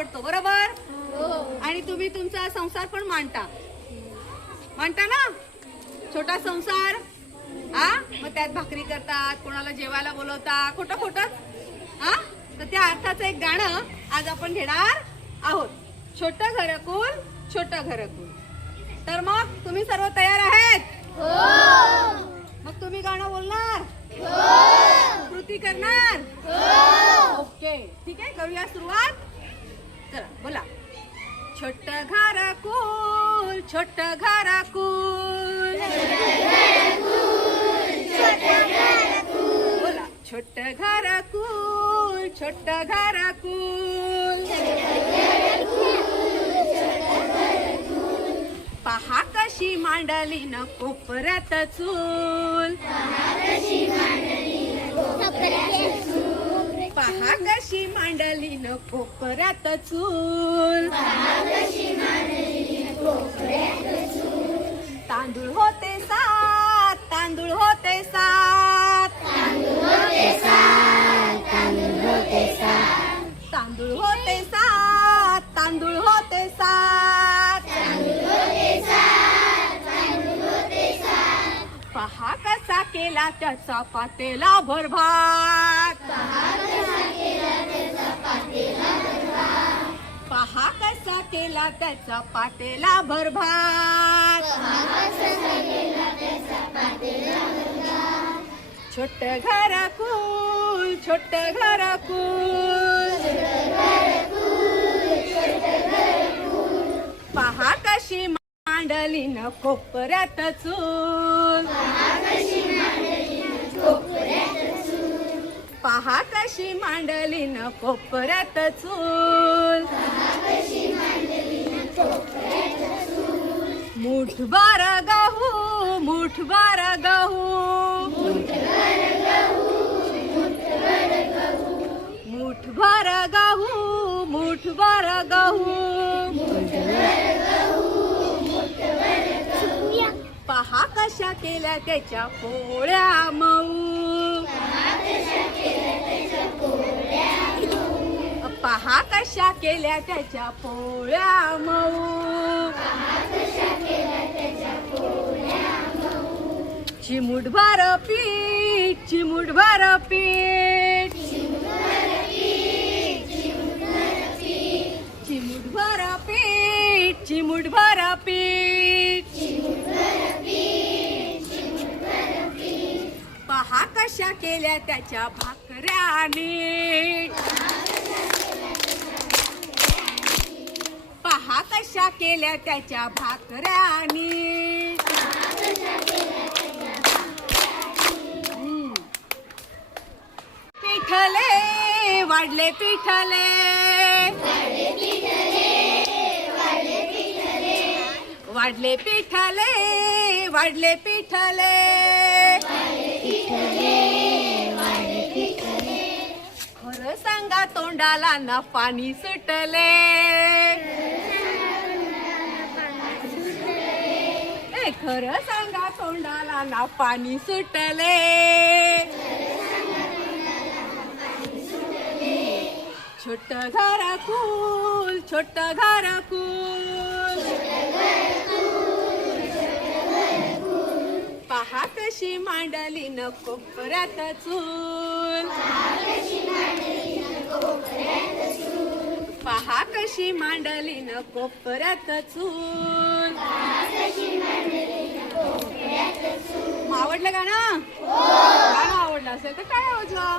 आवडतो, बरोबर? आणि तुम्ही तुमचा संसार पण मांडता ना, छोटा संसार. मग त्यात भाकरी करतात, कोणाला जेवायला बोलवतात, खोटं. तर त्या अर्थाचं एक गाणं आज आपण घेणार आहोत. छोटं घरकुल, छोटं घरकुल. तर मग तुम्ही सर्व तयार आहेत? मग तुम्ही गाणं बोलणार? कृती करणार? ओके, ठीक आहे, करूया सुरुवात. चला बोला. छोटं घरकुल, छोटं घरकुल, बोला. छोटं घरकुल, छोटं घरकुल, पहा कशी मांडली न कोपऱ्यात चूल, पहा कशी मांडली न कोपऱ्यात चूल. तांदूळ होते सात, तांदूळ होते सात, तांदूळ होते सात, तांदूळ होते सात. पहा कसा केला त्याचा पातेला भरभात, पहा कसा केला त्याचा पातेला भरभात. छोटं घरकुल, छोटं घरकुल, पहा कशी मांडली न कोपऱ्यात चूल, पहा कशी मांडली न कोपऱ्यात चूल. मुठभर गहू, मुठभर गहू, मुठभर गहू, मुठभर गहू, पहा कशा केल्या त्याच्या पोळ्या मऊ, पहा कशा केल्या त्याच्या पोळ्या मऊ. चिमुटभर पीठ, चिमुटभर पीठ, चिमुटभर पीठ, चिमुटभर पीठ, पहा कशा केल्या त्याच्या भाकऱ्या नीट, पहा कशा केल्या त्याच्या भाकऱ्या नीट. पिठले वाढले पिठले, वाढले पिठले, वाढले पिठले, खरं सांगा तोंडाला ना पाणी सुटले, खरं सांगा तोंडाला ना पाणी सुटले. छोटं घरकुल, छोटं घरकुल, पहा कशी मांडली न कोपऱ्यात चूल, पहा कशी मांडली न कोपऱ्यात चूल. आवडलं गाणं? गाणं आवडलं असेल तर काय वाजवा.